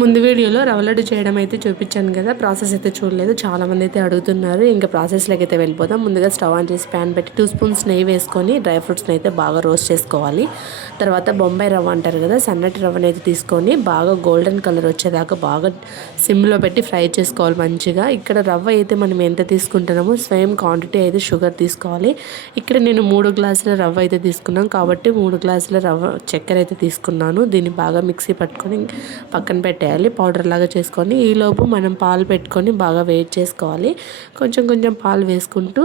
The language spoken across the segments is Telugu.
ముందు వీడియోలో రవ్వ లడ్డు చేయడం అయితే చూపించాను కదా, ప్రాసెస్ అయితే చూడలేదు. చాలామంది అయితే అడుగుతున్నారు. ఇంకా ప్రాసెస్లోకి అయితే వెళ్ళిపోదాం. ముందుగా స్టవ్ ఆన్ చేసి ప్యాన్ పెట్టి 2 స్పూన్స్ నెయ్యి వేసుకొని డ్రై ఫ్రూట్స్ని అయితే బాగా రోస్ట్ చేసుకోవాలి. తర్వాత బొంబాయి రవ్వ అంటారు కదా, సన్నటి రవ్వని అయితే తీసుకొని బాగా గోల్డెన్ కలర్ వచ్చేదాకా బాగా సిమ్లో పెట్టి ఫ్రై చేసుకోవాలి మంచిగా. ఇక్కడ రవ్వ అయితే మనం ఎంత తీసుకుంటున్నామో సేమ్ క్వాంటిటీ అయితే షుగర్ తీసుకోవాలి. ఇక్కడ నేను 3 గ్లాసుల రవ్వ అయితే తీసుకున్నాను కాబట్టి 3 గ్లాసుల రవ్వ చక్కెర అయితే తీసుకున్నాను. దీన్ని బాగా మిక్సీ పట్టుకొని పక్కన పెట్టాలి, పౌడర్ లాగా చేసుకొని. ఈలోపు మనం పాలు పెట్టుకొని బాగా వేడి చేసుకోవాలి. కొంచెం కొంచెం పాలు వేసుకుంటూ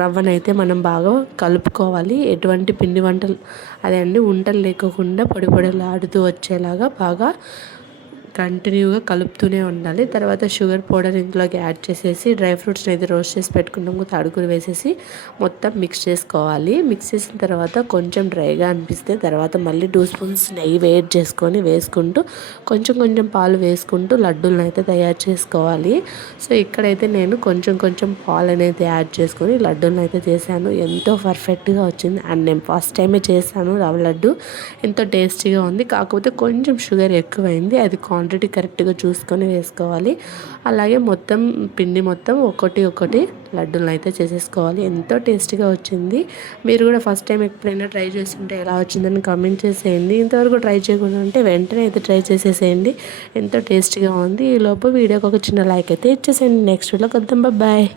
రవ్వనైతే మనం బాగా కలుపుకోవాలి. ఎటువంటి పిండి వంటలు అదే అండి ఉంటలు లేకోకుండా పొడి పొడిలాడుతూ వచ్చేలాగా బాగా కంటిన్యూగా కలుపుతూనే ఉండాలి. తర్వాత షుగర్ పౌడర్ ఇందులోకి యాడ్ చేసేసి డ్రై ఫ్రూట్స్ని అయితే రోస్ట్ చేసి పెట్టుకున్నాము అడుగులు వేసేసి మొత్తం మిక్స్ చేసుకోవాలి. మిక్స్ చేసిన తర్వాత కొంచెం డ్రైగా అనిపిస్తే తర్వాత మళ్ళీ 2 స్పూన్స్ నెయ్యి వేసుకుంటూ కొంచెం కొంచెం పాలు వేసుకుంటూ లడ్డూలను అయితే తయారు చేసుకోవాలి. సో ఇక్కడైతే నేను కొంచెం కొంచెం పాలు అనేది యాడ్ చేసుకొని లడ్డూలను అయితే చేశాను. ఎంతో పర్ఫెక్ట్గా వచ్చింది. అండ్ నేను ఫస్ట్ టైమే చేశాను రవ్వ లడ్డు. ఎంతో టేస్టీగా ఉంది. కాకపోతే కొంచెం షుగర్ ఎక్కువైంది. అది క్వాంటిటీ కరెక్ట్గా చూసుకొని వేసుకోవాలి. అలాగే మొత్తం పిండి మొత్తం ఒకటి లడ్డూలను అయితే చేసేసుకోవాలి. ఎంతో టేస్టీగా వచ్చింది. మీరు కూడా ఫస్ట్ టైం ఎప్పుడైనా ట్రై చేస్తుంటే ఎలా వచ్చిందని కామెంట్ చేసేయండి. ఇంతవరకు ట్రై చేయకుండా ఉంటే వెంటనే అయితే ట్రై చేసేసేయండి. ఎంతో టేస్టీగా ఉంది. ఈ లోపు వీడియోకి ఒక చిన్న లైక్ అయితే ఇచ్చేసేయండి. నెక్స్ట్ వీడియోకి వద్దాం. బాయ్.